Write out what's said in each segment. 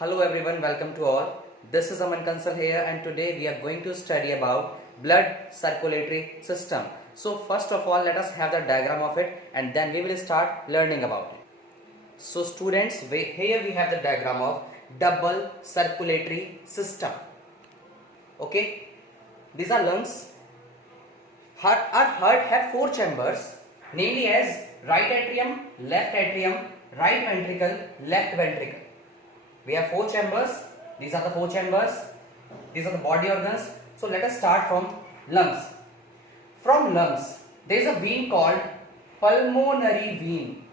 Hello everyone, welcome to all. This is Aman Kansal here and today we are going to study about blood circulatory system. So first of all, let us have the diagram of it and then we will start learning about it. So students, here we have the diagram of double circulatory system. Okay, these are lungs. Our heart have four chambers, namely as right atrium, right ventricle, left ventricle. We have four chambers. These are the four chambers. These are the body organs. So let us start from lungs. From lungs, there is a vein called pulmonary vein.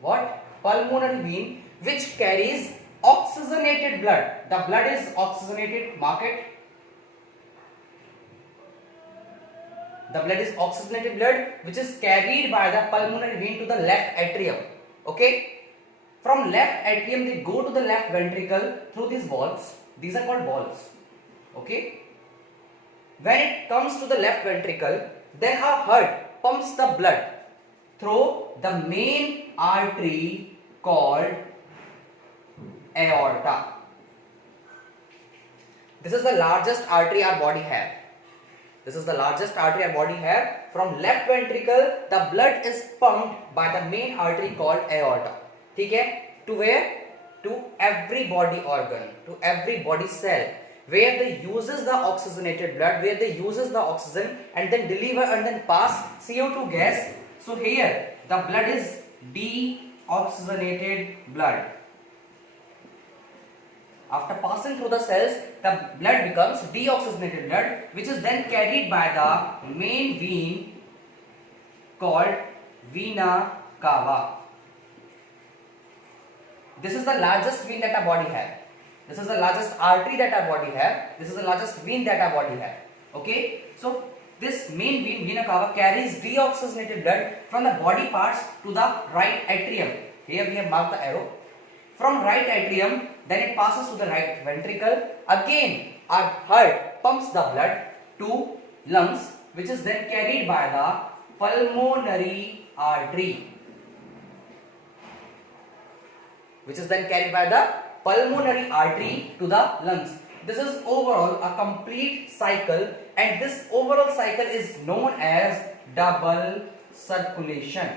What? Pulmonary vein, which carries oxygenated blood. The blood is oxygenated. Mark it. The blood is oxygenated blood, which is carried by the pulmonary vein to the left atrium. Okay. From left atrium, they go to the left ventricle through these valves. These are called valves. Okay. When it comes to the left ventricle, then our heart pumps the blood through the main artery called aorta. This is the largest artery our body has. This is the largest artery our body has. From left ventricle, the blood is pumped by the main artery called aorta. ठीक है, to where? To every body organ, to every body cell, where they uses the oxygenated blood, where they uses the oxygen and then deliver and then pass CO2 gas. So here the blood is deoxygenated blood. After passing through the cells, the blood becomes deoxygenated blood, which is then carried by the main vein called vena cava. This is the largest vein that our body has. This is the largest artery that our body has. This is the largest vein that our body has. Okay. So this main vein, vena cava, carries deoxygenated blood from the body parts to the right atrium. Here we have marked the arrow. From right atrium, then it passes to the right ventricle. Again, our heart pumps the blood to lungs, which is then carried by the pulmonary artery. Which is then carried by the pulmonary artery to the lungs. This is overall a complete cycle, and this overall cycle is known as double circulation.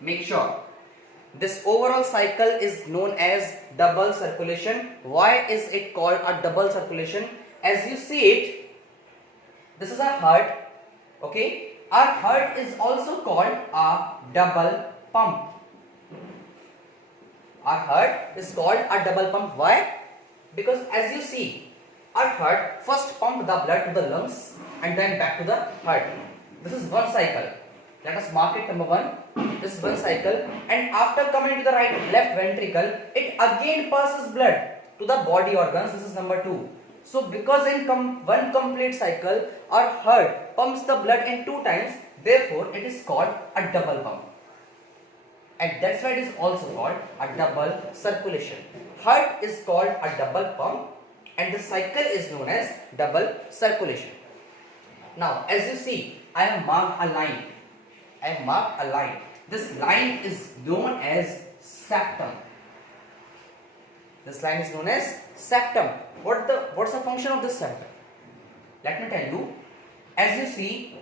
Make sure this overall cycle is known as double circulation. Why is it called a double circulation? As you see it, this is our heart. Okay. Our heart is also called a double pump. Our heart is called a double pump. Why? Because as you see, our heart first pumps the blood to the lungs and then back to the heart. This is one cycle. Let us mark it number one. This is one cycle, and after coming to the left ventricle, it again passes blood to the body organs. This is number two. So because in one complete cycle, our heart pumps the blood in two times, therefore it is called a double pump. And that's why it is also called a double circulation. Heart is called a double pump and the cycle is known as double circulation. Now as you see, I have marked a line. I have marked a line. This line is known as septum. This line is known as septum. What's the function of this septum? Let me tell you. As you see,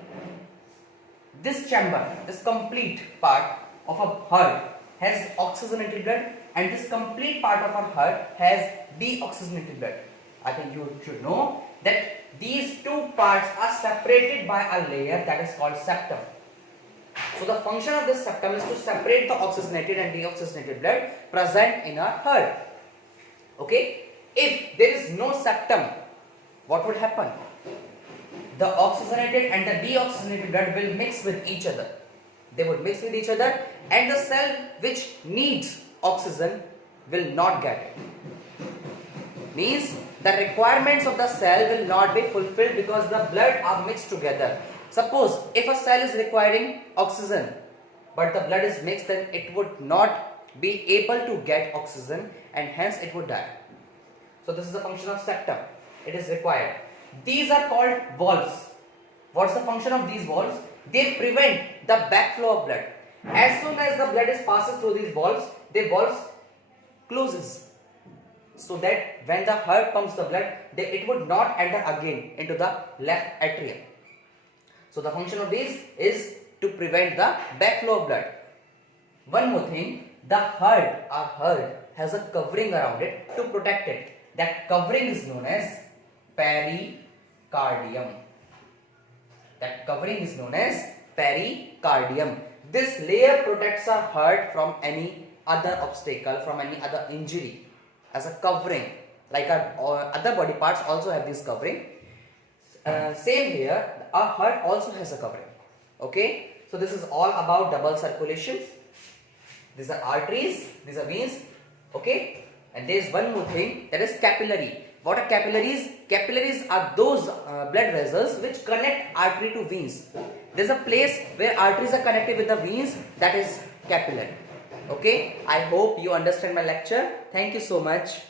this chamber, this complete part of a heart has oxygenated blood, and this complete part of our heart has deoxygenated blood. I think you should know that these two parts are separated by a layer that is called septum. So the function of this septum is to separate the oxygenated and deoxygenated blood present in our heart. Okay, if there is no septum, what would happen? The oxygenated and the deoxygenated blood will mix with each other. They would mix with each other, and the cell which needs oxygen will not get it. Means the requirements of the cell will not be fulfilled because the blood are mixed together. Suppose if a cell is requiring oxygen, but the blood is mixed, then it would not be able to get oxygen and hence it would die. So this is the function of septum. It is required. These are called valves. What's the function of these valves? They prevent the backflow of blood. As soon as the blood is passes through these valves, the valves closes, so that when the heart pumps the blood, it would not enter again into the left atrium. So the function of these is to prevent the backflow of blood. One more thing, the heart, our heart has a covering around it to protect it. That covering is known as pericardium. That covering is known as pericardium. This layer protects our heart from any other obstacle, from any other injury, as a covering. Like our other body parts also have this covering. Same here, our heart also has a covering. Okay, so this is all about double circulation. These are arteries, these are veins. Okay, and there is one more thing, that is capillary. What are capillaries? Capillaries are those blood vessels which connect artery to veins. There is a place where arteries are connected with the veins, that is capillary. Okay, I hope you understand my lecture. Thank you so much.